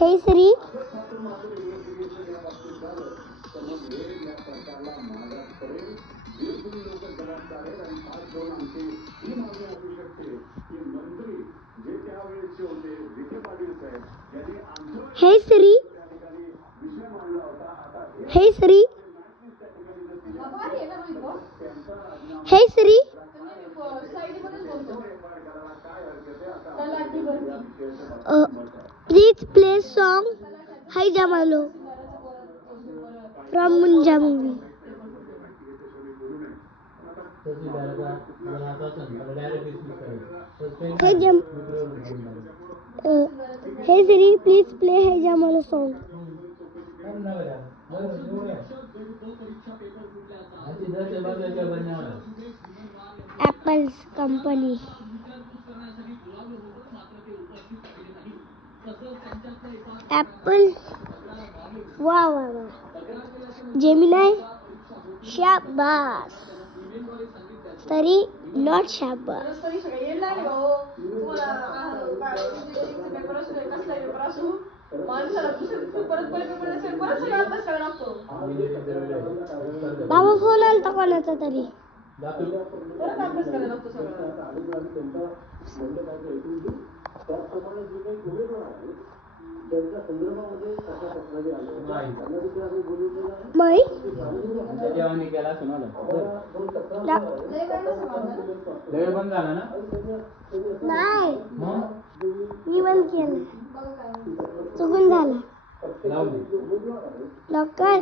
Hey Siri. Hey Siri. Hey Siri. Hey Siri. Please play song Hai Jamalo from Munja movie. Hey Siri, please play Hai Jamalo song. Apple's company. Apple. Wow. Gemini. Shabbas. Tari not Shabbas. बाबा phone आलता कोणाचा तरी. माई बंद झाला ना? नाही मी बंद केलं चुकून झालं. लवकर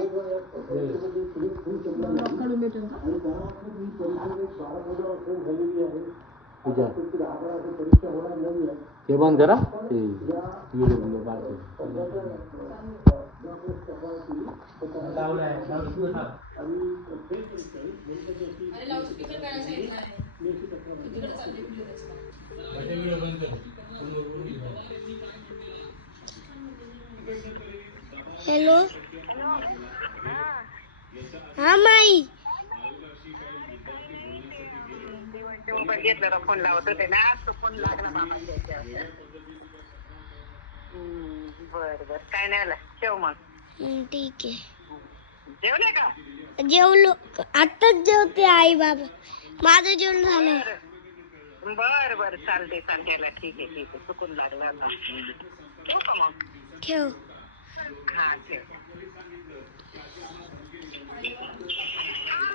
ते बंद करा ते हॅलो हा माई घेतला फोन लावत होते ना तो फोन लागला बर बर काय नाही आला ठेव मग. ठीक आहे. जेवले का? जेवलो आताच जेवते आई बाबा माझं जेवण झालं. बर बर चालते ठीक आहे चुकून लागलं आता. ठेवू का मग? ठेव. हा ठेव.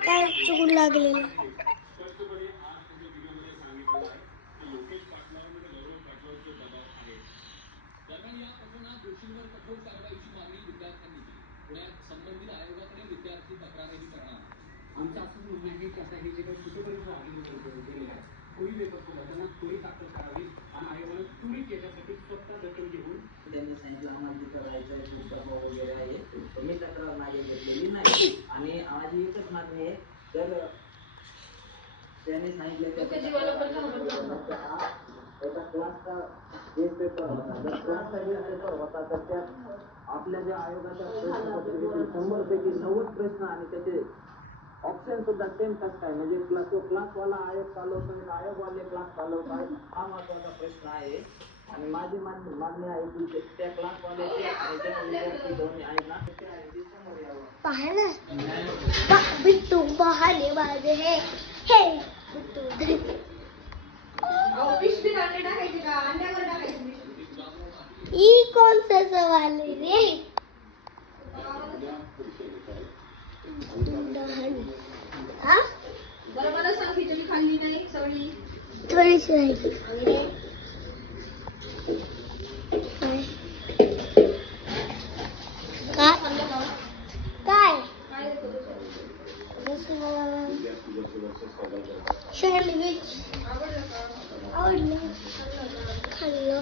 काय चुकून लागलेलं? त्यांनी सांगितलं आम्हाला तिथं राहायचं आहे दुष्कर्म वगैरे आहे मी तक्रार मागे घेतलेली नाही आणि माझी एकच मागणी आहे तर त्यांनी सांगितलं एका क्लासचा न्यूज पेपर होता तर त्यात आपल्या ज्या आयोगाच्या प्रश्नपत्रिकेतील 100पैकी 90 प्रश्न आणि त्याचे ऑप्शन सुद्धा सेम कसं काय म्हणजे तो क्लासवाला आयोग चालवतो आयोगवाले क्लास चालवत आहेत हा महत्वाचा प्रश्न आहे. आणि माझी मागणी आहे की त्या क्लासवाल्याचे आणि त्या विद्यार्थी दोन्ही आहेत ना ते समोर यावं. पाहना बिट्टू बहाने बाजे हे बिट्टू ई कौन सा सवाल है रे? हाँ बरोबर सांग खिचडी खाल्ली नाही सगळी थोडीशी राहिली. काय सँडविच आवडलं खाल्लं.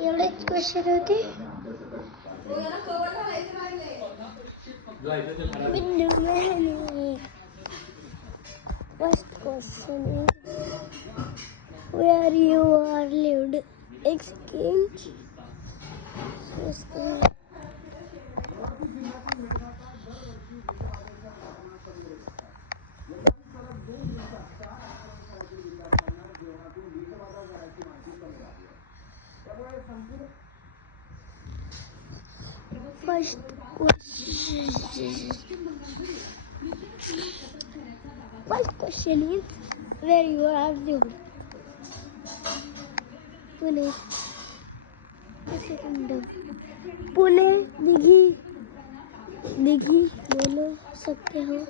एवढेच क्वेश्चन होते. First question is where you are lived. Exchange. First question is where you are living. Pune. Pune Dighi बोल सकते हो.